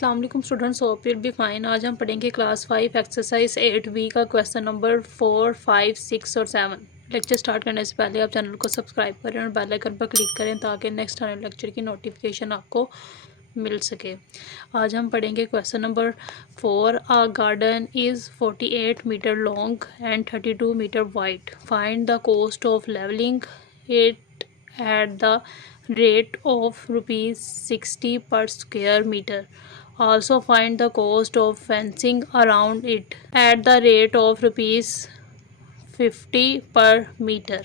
अस्सलाम वालेकुम students, hope you will be fine. आज हम पढ़ेंगे क्लास 5 एक्सरसाइज 8B का क्वेश्चन नंबर 4, 5, 6 और 7। लेक्चर स्टार्ट करने से पहले आप चैनल को सब्सक्राइब करें और बेल आइकन पर क्लिक करें ताकि नेक्स्ट आने लेक्चर की नोटिफिकेशन आपको मिल सके। आज हम पढ़ेंगे question number 4। A garden is 48 metre long and 32 metre wide. Find the cost of levelling it at the rate of rupees 60 per square meter. Also find the cost of fencing around it at the rate of rupees 50 per meter.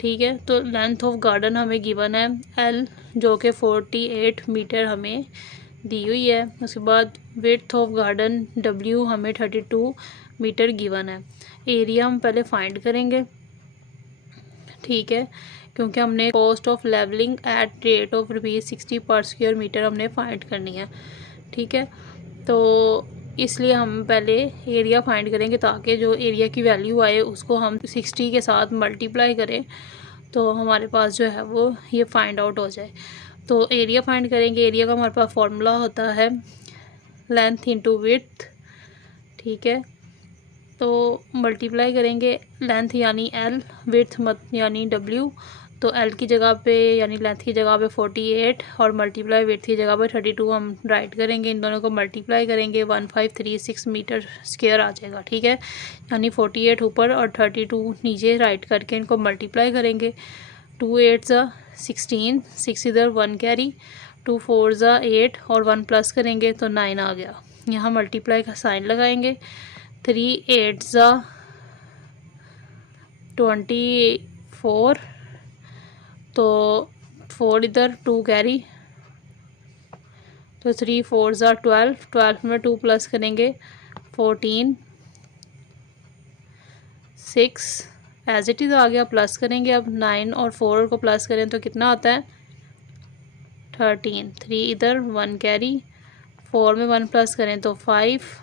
ठीक है, तो length of garden हमें given है L जो कि 48 metre हमें दी हुई है। उसके बाद विड्थ ऑफ गार्डन W हमें 32 मीटर गिवन है। एरिया हम पहले फाइंड करेंगे, ठीक है, क्योंकि हमने cost of levelling at rate of rupees 60 per square metre हमने फाइंड करनी है। ठीक है, तो इसलिए हम पहले एरिया फाइंड करेंगे ताकि जो एरिया की वैल्यू आए उसको हम 60 के साथ मल्टीप्लाई करें तो हमारे पास जो है वो ये फाइंड आउट हो जाए। तो एरिया फाइंड करेंगे। एरिया का हमारे पास फॉर्मूला होता है लेंथ इंटू विड्थ। ठीक है, तो मल्टीप्लाई करेंगे लेंथ यानी L, विड्थ यानी W। तो L की जगह पे यानी लेंथ की जगह पे 48 और मल्टीप्लाई विड्थ की जगह पे 32 हम राइट करेंगे। इन दोनों को मल्टीप्लाई करेंगे 1536 मीटर स्क्वायर आ जाएगा। ठीक है, यानी 48 ऊपर और 32 नीचे राइट करके इनको मल्टीप्लाई करेंगे। 2 8 ज़ा 16, 6 इधर 1 कैरी, 2 4 ज़ा 8 और 1 प्लस करेंगे तो 9 आ गया। यहाँ मल्टीप्लाई का साइन लगाएंगे। 3 8 ज़ा 24, तो 4 इधर 2 कैरी, तो 3 4 ज़ा 12, 12 में 2 प्लस करेंगे 14, 6 एज इट इज़ आ गया, प्लस करेंगे। अब 9 और 4 को प्लस करें तो कितना आता है 13, 3 इधर 1 कैरी, 4 में 1 प्लस करें तो 5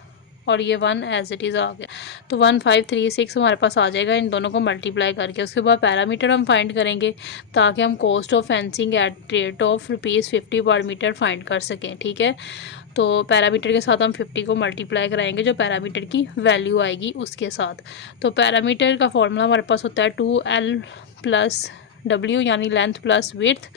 और ये 1 एज इट इज़ आ गया। तो 1536 हमारे पास आ जाएगा इन दोनों को मल्टीप्लाई करके। उसके बाद पैरामीटर हम फाइंड करेंगे ताकि हम cost of fencing eight rate of rupees 50 पर मीटर फाइंड कर सकें। ठीक है, तो पैरामीटर के साथ हम 50 को मल्टीप्लाई कराएंगे जो पैरामीटर की वैल्यू आएगी उसके साथ। तो पैरामीटर का फॉर्मूला हमारे पास होता है 2L प्लस W यानी length plus width.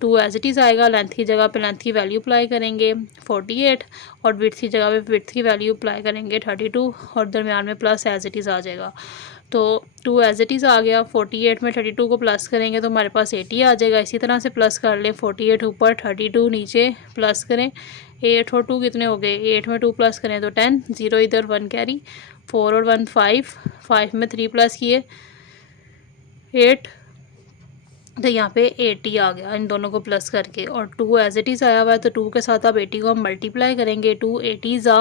2 as it is आएगा, लेंथ की जगह पे लेंथ की वैल्यू अप्लाई करेंगे 48 और विड्थ की जगह पे विड्थ की वैल्यू अप्लाई करेंगे 32 और दरमियान में प्लस एज इट इज़ आ जाएगा। तो 2 एज इट इज़ आ गया, 48 में 32 को प्लस करेंगे तो हमारे पास 80 आ जाएगा। इसी तरह से प्लस कर लें, 48 ऊपर 32 नीचे प्लस करें। 8 और 2 कितने हो गए, 8 में 2 प्लस करें तो 10, 0 इधर 1 कैरी, 4 और 1 5, 5 में 3 प्लस किए 8, तो यहाँ पे 80 आ गया इन दोनों को प्लस करके। और 2 एज इट इज़ आया हुआ है तो 2 के साथ अब 80 को हम मल्टीप्लाई करेंगे। 2 80 ज़ा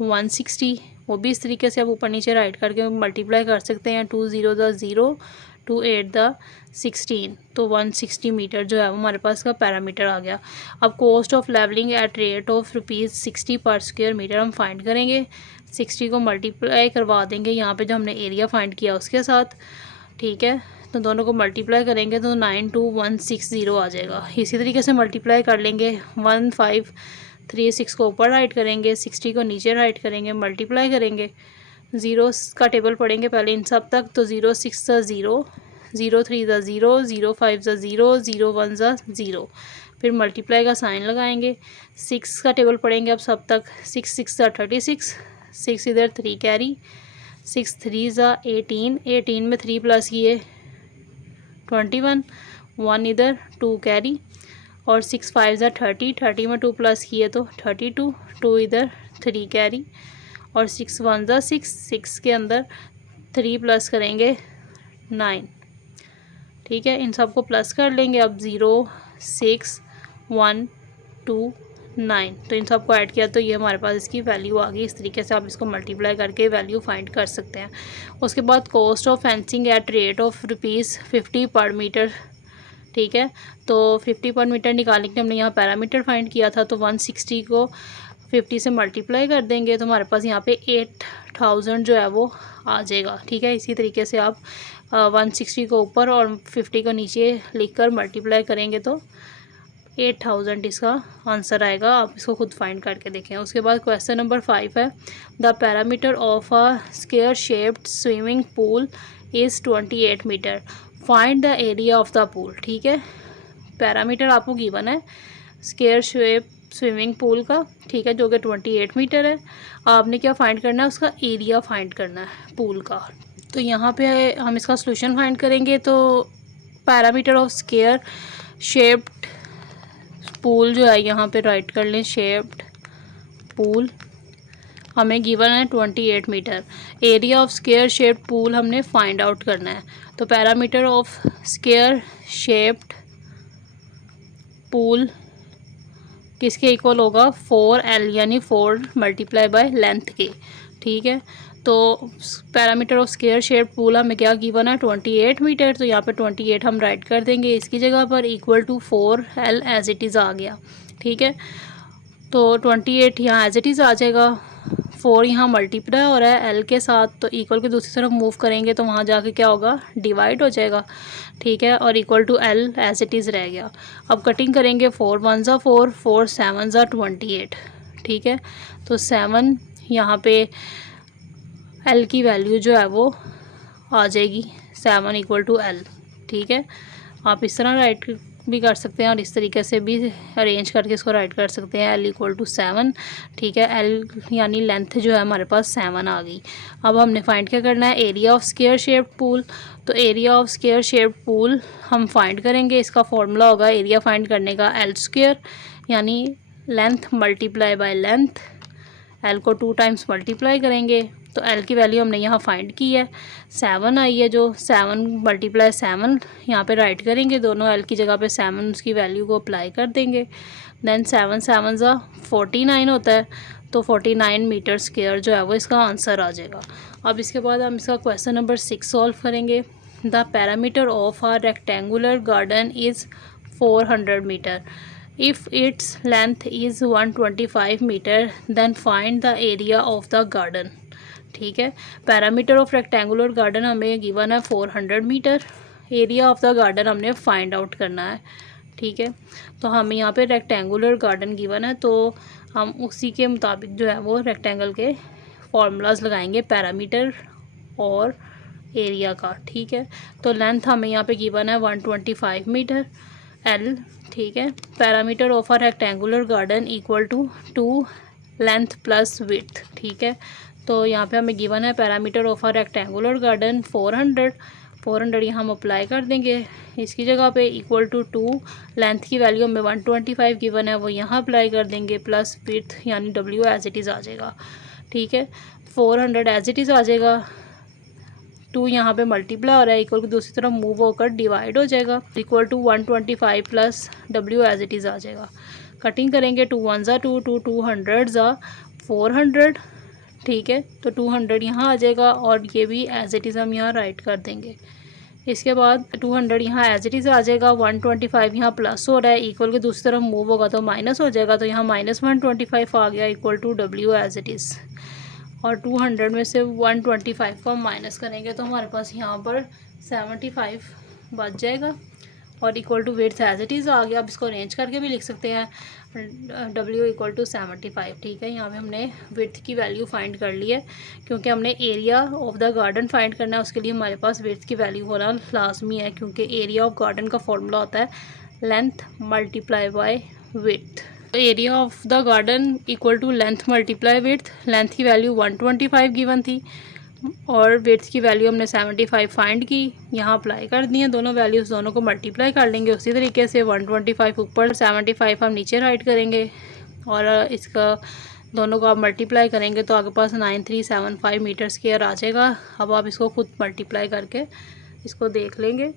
160, वो भी इस तरीके से आप ऊपर नीचे राइट करके मल्टीप्लाई कर सकते हैं। 2 0 ज़ा 0, 2 8 ज़ा 16, तो 160 मीटर जो है वो हमारे पास का पैरामीटर आ गया। अब cost of levelling at rate of rupees 60 per square metre हम फाइंड करेंगे। 60 को मल्टीप्लाई करवा देंगे यहाँ पे जो हमने एरिया फाइंड किया उसके साथ। ठीक है, तो दोनों को मल्टीप्लाई करेंगे तो 92160 आ जाएगा। इसी तरीके से मल्टीप्लाई कर लेंगे। 1536 को ऊपर राइट करेंगे, 60 को नीचे राइट करेंगे, मल्टीप्लाई करेंगे। ज़ीरो का टेबल पढ़ेंगे पहले इन सब तक। तो 0 6 ज़ा 0, 0 3 ज़ा 0, 0 5 ज़ा 0, 0 1 ज़ा 0, फिर मल्टीप्लाई का साइन लगाएंगे। 6 का टेबल पढ़ेंगे अब सब तक। 6 6 ज़ा 36, 6 इधर 3 कैरी, 6 3 ज़ा 18, 18 में 3 प्लस किए 21, 1 इधर 2 कैरी, और 6 5 ज़ा 30, 30 में 2 प्लस किए तो 32, 2 इधर 3 कैरी, और 6 1 ज़ा 6, 6 के अंदर 3 प्लस करेंगे 9। ठीक है, इन सब को प्लस कर लेंगे अब। 0 6 1 2 9, तो इन सब को ऐड किया तो ये हमारे पास इसकी वैल्यू आ गई। इस तरीके से आप इसको मल्टीप्लाई करके वैल्यू फाइंड कर सकते हैं। उसके बाद cost of fencing eight rate of rupees 50 पर मीटर। ठीक है, तो 50 पर मीटर निकालने के लिए हमने यहाँ पैरामीटर फाइंड किया था, तो 160 को 50 से मल्टीप्लाई कर देंगे तो हमारे पास यहाँ पे 8000 जो है वो आ जाएगा। ठीक है, इसी तरीके से आप 160 को ऊपर और 50 को नीचे लिख कर मल्टीप्लाई करेंगे तो 8000 इसका आंसर आएगा। आप इसको खुद फाइंड करके देखें। उसके बाद क्वेश्चन नंबर 5 है, the parameter of a square shaped swimming pool is 28 metre, find the area of the pool. ठीक है, पैरामीटर आपको गिवन है स्क्वायर शेप स्विमिंग पूल का, ठीक है, जो कि 28 मीटर है। आपने क्या फाइंड करना है, उसका एरिया फाइंड करना है पूल का। तो यहाँ पे हम इसका सोल्यूशन फाइंड करेंगे। तो parameter of square shaped pool जो है यहाँ पे राइट कर लें, शेप्ड पूल हमें गिवन है 28 metre. Area of square shaped pool हमने फाइंड आउट करना है। तो parameter of square shaped pool किसके इक्वल होगा, 4L, यानी 4 मल्टीप्लाई बाय लेंथ के। ठीक है, तो parameter of square shape pool हमें क्या गिवन है, 28 मीटर। तो यहाँ पे 28 हम राइट कर देंगे इसकी जगह पर, equal to 4L as it is आ गया। ठीक है, तो 28 यहाँ एज इट इज़ आ जाएगा, 4 यहाँ मल्टीप्लाई हो रहा है L के साथ, तो इक्वल के दूसरी तरफ मूव करेंगे तो वहाँ जाके क्या होगा, डिवाइड हो जाएगा। ठीक है, और equal to L as it is रह गया। अब कटिंग करेंगे, 4 1 ज़ा 4, 4 7 ज़ा 28। ठीक है, तो 7 यहाँ पे L की वैल्यू जो है वो आ जाएगी 7 इक्वल टू L। ठीक है, आप इस तरह राइट भी कर सकते हैं और इस तरीके से भी अरेंज करके इसको राइट कर सकते हैं, L इक्वल टू 7। ठीक है, L यानी लेंथ जो है हमारे पास 7 आ गई। अब हमने फाइंड क्या करना है, area of square shaped pool. तो area of square shaped pool हम फाइंड करेंगे, इसका फॉर्मूला होगा एरिया फाइंड करने का L स्क्वायर, यानी length multiply by length. L को 2 टाइम्स मल्टीप्लाई करेंगे तो L की वैल्यू हमने यहाँ फाइंड की है, 7 आई है, जो 7 मल्टीप्लाई 7 यहाँ पे राइट करेंगे, दोनों L की जगह पे 7 उसकी वैल्यू को अप्लाई कर देंगे। देन 7 7 ज़ा 49 होता है, तो 49 मीटर स्क्वायर जो है वो इसका आंसर आ जाएगा। अब इसके बाद हम इसका क्वेश्चन नंबर 6 सॉल्व करेंगे। The parameter of a rectangular garden is 400 metre. If its length is 125 meter, then find the area of the garden। ठीक है, पैरामीटर ऑफ रेक्टेंगुलर गार्डन हमें गिवन है 400 metre, area of the garden हमने find out करना है। ठीक है, तो हमें यहाँ पे रेक्टेंगुलर गार्डन गिवन है, तो हम उसी के मुताबिक जो है वो रेक्टेंगल के फॉर्मूलाज लगाएंगे पैरामीटर और एरिया का। ठीक है, तो लेंथ हमें यहाँ पे गिवन है 125 मीटर L। ठीक है, parameter of a rectangular garden equal to 2 length plus width. ठीक है, तो यहाँ पे हमें गिवन है parameter of a rectangular garden 400 यहाँ हम अप्लाई कर देंगे इसकी जगह पे, इक्वल टू 2 लेंथ की वैल्यू हमें 125 गिवन है, वो यहाँ अप्लाई कर देंगे, प्लस विड्थ यानी W एज इट इज़ आ जाएगा। ठीक है, 400 एज इट इज़ आ जाएगा, 2 यहाँ पे मल्टीप्लाई हो रहा है, इक्वल की दूसरी तरफ मूव होकर डिवाइड हो जाएगा, equal to 125 plus W as it is आ जाएगा। कटिंग करेंगे, 2 1 ज़ा 2, 2 200 ज़ा 400। ठीक है, तो 200 यहाँ आ जाएगा और ये भी एज इट इज़ हम यहाँ राइट कर देंगे। इसके बाद 200 यहाँ एज इट इज़ आ जाएगा, 125 यहाँ प्लस हो रहा है, इक्वल के दूसरी तरफ मूव होगा तो माइनस हो जाएगा, तो यहाँ -125 आ गया, equal to W as it is. और 200 में से 125 को हम माइनस करेंगे तो हमारे पास यहाँ पर 75 बच जाएगा, और equal to width as it is आ गया। अब इसको अरेंज करके भी लिख सकते हैं, W इक्वल टू 75। ठीक है, यहाँ पे हमने विड्थ की वैल्यू फाइंड कर ली है, क्योंकि हमने area of the garden find करना है, उसके लिए हमारे पास विड्थ की वैल्यू होना लाजमी है, क्योंकि एरिया ऑफ गार्डन का फॉर्मूला होता है length multiply by width. Area of the garden equal to length multiply width. Length की वैल्यू 125 गिवन थी और विड्थ की वैल्यू हमने 75 फाइंड की, यहाँ अप्लाई कर दी हैं दोनों वैल्यूज़, दोनों को मल्टीप्लाई कर लेंगे उसी तरीके से, 125 ऊपर 75 हम नीचे राइट करेंगे, और इसका दोनों को आप मल्टीप्लाई करेंगे तो आपके पास 9375 मीटर स्क्वायर आ जाएगा। अब आप इसको खुद मल्टीप्लाई करके इसको देख लेंगे।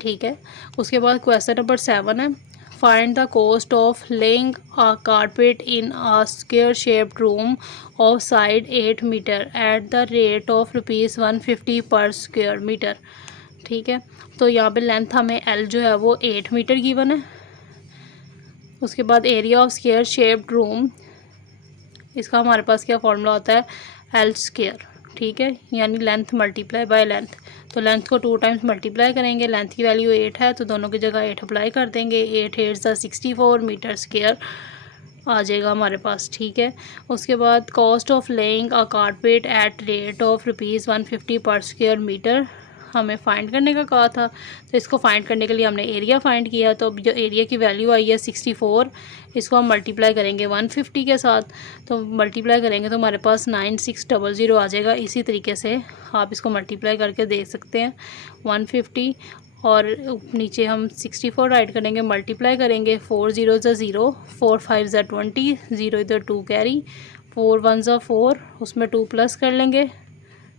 ठीक है, उसके बाद क्वेश्चन नंबर 7 है, find the cost of laying a carpet in a square shaped room of side 8 meter at the rate of rupees 150 per square meter। ठीक है, तो यहाँ पे लेंथ हमें L जो है वो 8 मीटर गिवन है। उसके बाद area of square shaped room, इसका हमारे पास क्या फॉर्मूला होता है, L स्क्वायर। ठीक है, यानी लेंथ मल्टीप्लाई बाय लेंथ। तो लेंथ को 2 टाइम्स मल्टीप्लाई करेंगे, लेंथ की वैल्यू 8 है तो दोनों की जगह 8 अप्लाई कर देंगे। 8 8 64 मीटर स्क्वायर आ जाएगा हमारे पास। ठीक है, उसके बाद cost of laying a carpet eight rate of ₹150 पर स्क्वायर मीटर हमें फ़ाइंड करने का कहा था। तो इसको फाइंड करने के लिए हमने एरिया फाइंड किया। तो अब जो एरिया की वैल्यू आई है 64, इसको हम मल्टीप्लाई करेंगे 150 के साथ। तो मल्टीप्लाई करेंगे तो हमारे पास 9600 आ जाएगा। इसी तरीके से आप इसको मल्टीप्लाई करके देख सकते हैं 150 और नीचे हम 64 राइट करेंगे, मल्टीप्लाई करेंगे। 4 0 0, 4 5 20, 0 इधर 2 कैरी, 4 1 4, उसमें 2 प्लस कर लेंगे,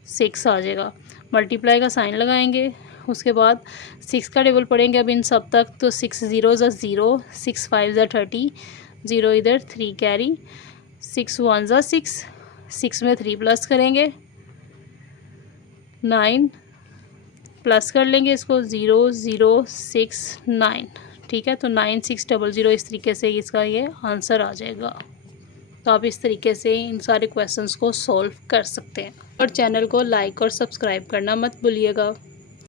6 आ जाएगा। मल्टीप्लाई का साइन लगाएंगे, उसके बाद 6 का टेबल पढ़ेंगे अब इन सब तक। तो 6 0 0, 6 5 30, 0 इधर 3 कैरी, 6 1 6, 6 में 3 प्लस करेंगे, 9 प्लस कर लेंगे इसको, 0 0 6 9। ठीक है, तो 9600 इस तरीके से इसका ये आंसर आ जाएगा। तो आप इस तरीके से इन सारे क्वेश्चंस को सॉल्व कर सकते हैं। और चैनल को लाइक और सब्सक्राइब करना मत भूलिएगा।